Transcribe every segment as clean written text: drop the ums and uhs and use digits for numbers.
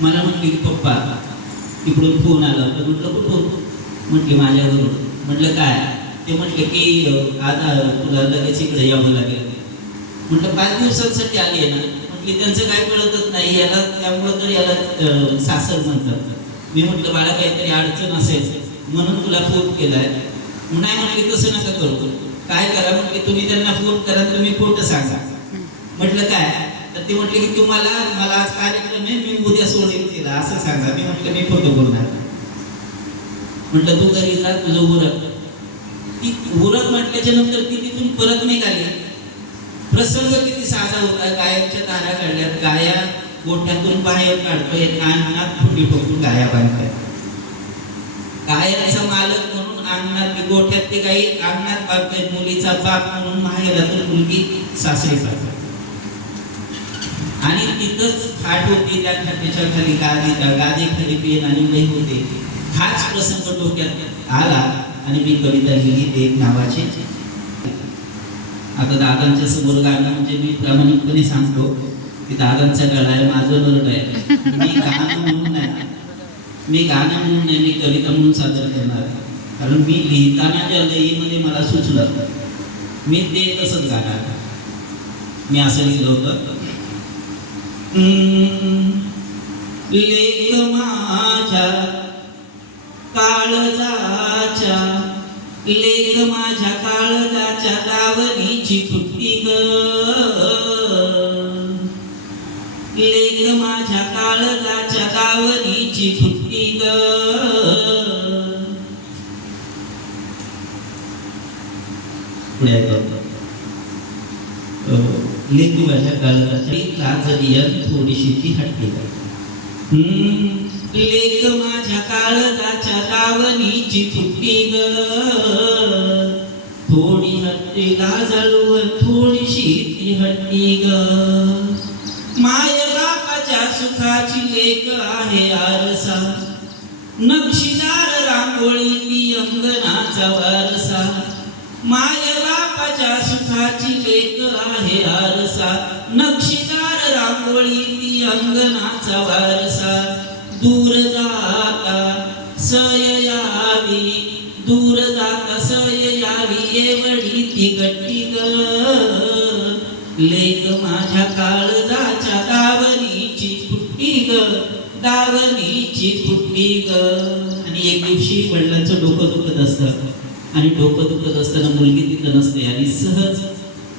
मला म्हटली की पप्पा इकडून फोन आला तर म्हटलं कुठून, म्हटली माझ्यावरून. म्हटलं काय, ते म्हटलं की आता तुला लगेच इकडे यावं लागेल. म्हटलं 5 दिवसांसाठी आली आहे ना. म्हटली त्यांचं काय कळतच नाही याला, त्यामुळं तर याला सासर म्हणतात. मी म्हटलं बाळा काहीतरी अडचण असेल म्हणून तुला फोन केलाय. नाही म्हटली तसं नका करू, काय करा म्हटली तुम्ही त्यांना फोन करा, तुम्ही खोटं सांगा. म्हटलं काय, तर ते म्हटले की तुम्हाला मला आज कार्यक्रम आहे, मी उद्या सोडेल तिला असं सांगा. मी म्हटलं मी खोटं बोलणार. म्हटलं तू घरी जा, तुझं उरक. ती उरक म्हटल्याच्या नंतर ती तिथून परत निघाली. प्रसंग किती साधा होता. गायांच्या तारा काढल्यात, गाया गोठ्यातून बाहेर काढतोय, अंगणात फुटी ठोकून गाया बांधतात. गायांचा मालक म्हणून अंगणात, गोठ्यात ते गाई अंगणात बांधताय, मुलीचा बाप म्हणून माहेरातून मुलगी सासरी जातात. आणि तिथंच खाट होती, त्या खाटेच्या खाली गादी पेन आणि वही होते. हाच प्रसंग डोक्यात आला आणि मी कविता लिहिली एक नावाची. आता दादांच्या समोर गाणं म्हणजे मी प्रामाणिकपणे सांगतो की दादांचा गळा आहे, माझं नरड आहे. मी गाणं म्हणून नाही, मी कविता म्हणून सादर करणार. कारण मी लिहिताना ज्या लयीमध्ये मला सुचलं मी ते तसंच गाणार. मी असं लिहिलं होतं, लेक माझ्या काळजाच्या, लेक माझ्या काळजाच्या दावणीची फुटती ग, लेक माझ्या काळजाच्या दावणीची फुटती ग. लेक माझ्या काळजाची लाजरियन थोडीशी ती हटके. लेक माझ्या काळजाच्या दावणीची फुटती ग, थोडी हट्टी लाजळू थोडीशी ती हट्टी ग. माय बापाच्या सुखाची लेक आहे आरसा, नक्षीदार रांगोळी ती अंगणाचा वारसा. माय बापाच्या सुखाची लेक आहे आरसा, नक्षीदार रांगोळी ती अंगणाचा वारसा. दूर जाता सय यावी, दूर जाता सय यावी एवढी ती गट्टी ग, लेक माझ्या काळजाच्या दावणीची फुटती ग, दावणीची फुटती ग. आणि एक दिवशी वडिलांचं डोकं दुखत असतं आणि डोकं दुखत असताना मुलगी तिथं नसते आणि सहज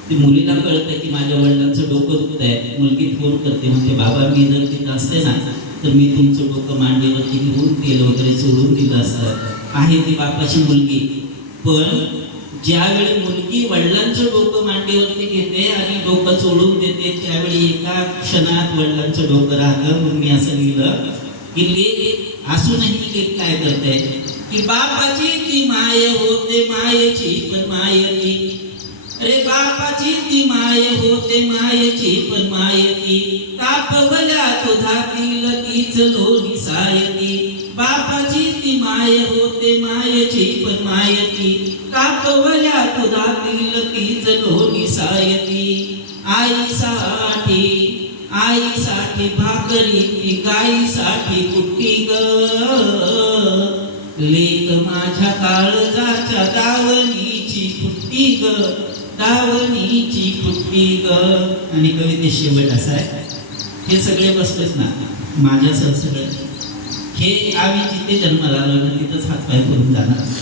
ती मुलीला कळतं की माझ्या वडिलांचं डोकं दुखत आहे. मुलगी फोन करते, म्हणते बाबा मी जर तिथं असते ना तर मी तुमचं डोकं मांडीवरती घेऊन तेल वगैरे सोडून दिलं असतं. आहे ती बापाची मुलगी, पण ज्यावेळी मुलगी वडिलांचं डोकं मांडीवरती घेते आणि डोकं सोडून देते त्यावेळी एका क्षणात वडिलांचं डोकं राहतं. म्हणून मी असं लिहिलं की लेक असूनही लेक काय करते की बापाची ती माय होते मायेची पण मायती, रे बापाची ती माय होते मायेची पण मायती. तापवल्या तुधातील तीच लोणी सायती, बापाची ती माय होते मायेची पण मायती. तापवल्या तुधातील तीच लोणी सायती. आईसाठी भाकरी ती गाईसाठी कुट्टी ग, लेक माझ्या काळजाच्या दावणीची फुटती ग, दावणीची फुटती ग. आणि कविते शेवट असा आहे, हे सगळे बसलेच ना माझ्यासह सगळे, हे आम्ही जिथे जन्माला आलो ना तिथंच हातपाय करून जाणार.